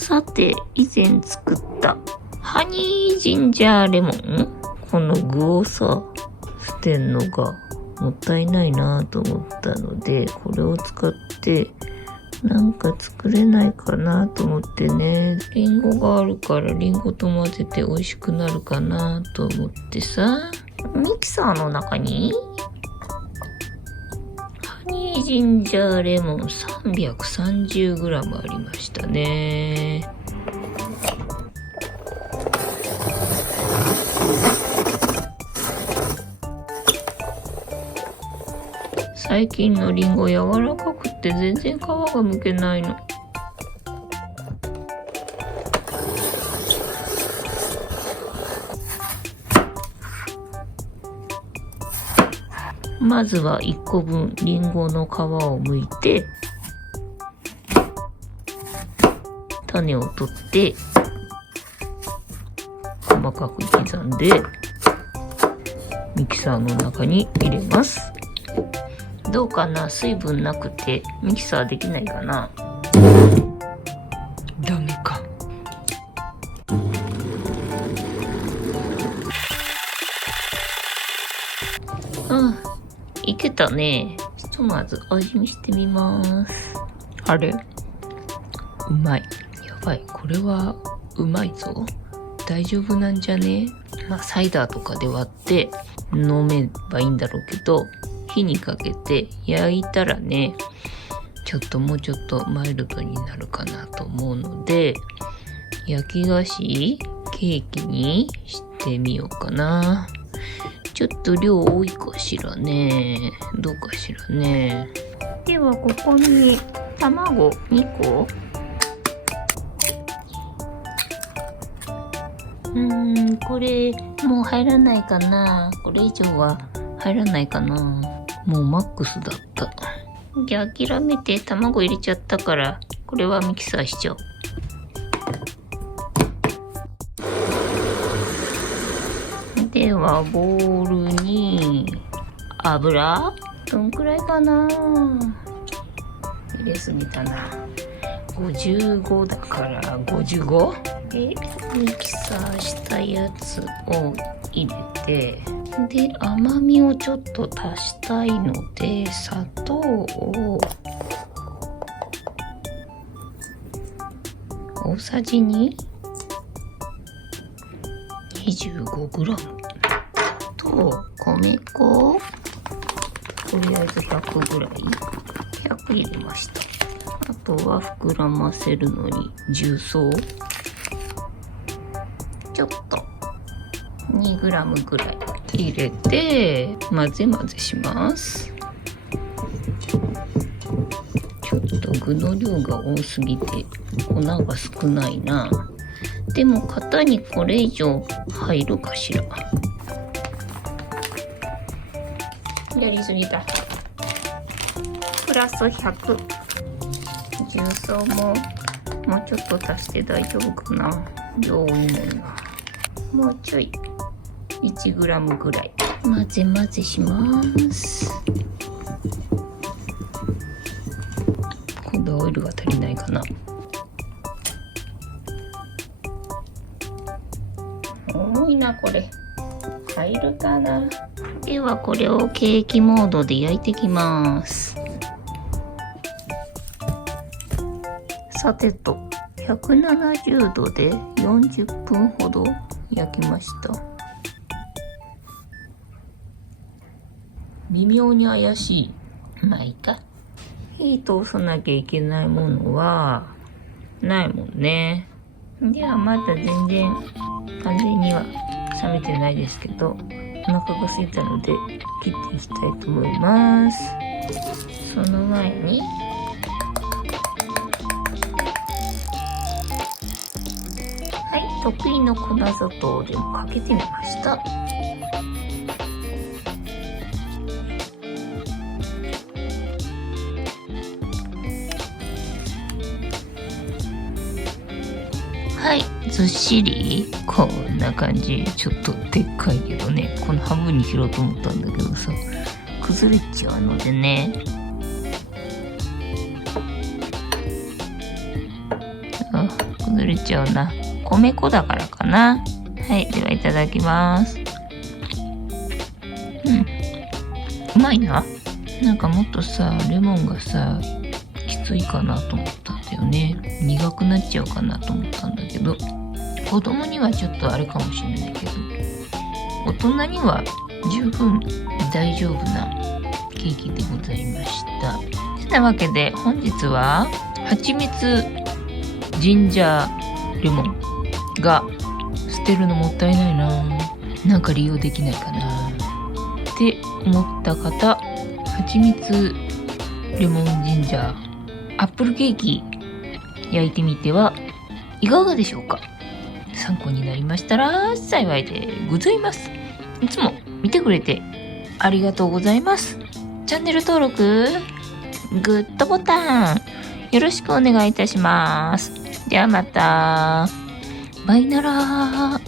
さて、以前作ったハニージンジャーレモン、この具をさ、捨てんのがもったいないなと思ったので、これを使ってなんか作れないかなと思ってね。リンゴがあるからリンゴと混ぜて美味しくなるかなと思ってさ、ミキサーの中にハニージンジャーレモン 330g ありましたね。最近のリンゴ柔らかくって全然皮が剥けないの。まずは1個分リンゴの皮を剥いて、種を取って細かく刻んでミキサーの中に入れます。どうかな、水分なくてミキサーできないかな。ダメか。いけたね。ひとまず味見してみます。あれ、うまい。やばい、これはうまいぞ。大丈夫なんじゃね。まあサイダーとかで割って飲めばいいんだろうけど、火にかけて焼いたらね、もうちょっとマイルドになるかなと思うので、焼き菓子ケーキにしてみようかな。ちょっと量多いかしらね。どうかしらね。ではここに卵2個。これもう入らないかな。これ以上は入らないかな。もうマックスだった。じゃあ諦めて卵入れちゃったから、これはミキサーしちゃおう。ではボウルに油どんくらいかな。入れすぎたな。55だから55でミキサーしたやつを入れて、で甘みをちょっと足したいので砂糖を大さじに 25g と米粉とりあえず100ぐらい100入れました。あとは膨らませるのに重曹ちょっと 2g ぐらい入れて混ぜ混ぜします。ちょっと具の量が多すぎて粉が少ないな。でも型にこれ以上入るかしら。やりすぎた。プラス100。重曹ももうちょっと足して大丈夫かな。量多いもんな。もうちょい 1g ぐらい混ぜ混ぜします。今度はオイルが足りないかな。重いなこれ。入るかな。ではこれをケーキモードで焼いていきます。さてと170度で40分ほど焼きました。微妙に怪しい。まあいいか。火通さなきゃいけないものはないもんね。ではまだ全然完全には冷めてないですけど、お腹が空いたので切っていきたいと思います。その前に得意の粉砂糖でもかけてみました。はい、ずっしりこんな感じ。ちょっとでっかいけどね、この半分に切ろうと思ったんだけどさ、崩れちゃうのでね。崩れちゃうな。米粉だからかな。はい、ではいただきます。うまいな。なんかもっとさ、レモンがさ、きついかなと思ったんだよね。苦くなっちゃうかなと思ったんだけど、子供にはちょっとあれかもしれないけど、大人には十分大丈夫なケーキでございました。てなわけで本日は蜂蜜ジンジャーレモンが捨てるのもったいないな、なんか利用できないかなって思った方、蜂蜜レモンジンジャーアップルケーキ焼いてみてはいかがでしょうか。参考になりましたら幸いでございます。いつも見てくれてありがとうございます。チャンネル登録、グッドボタンよろしくお願いいたします。ではまた。バイなら。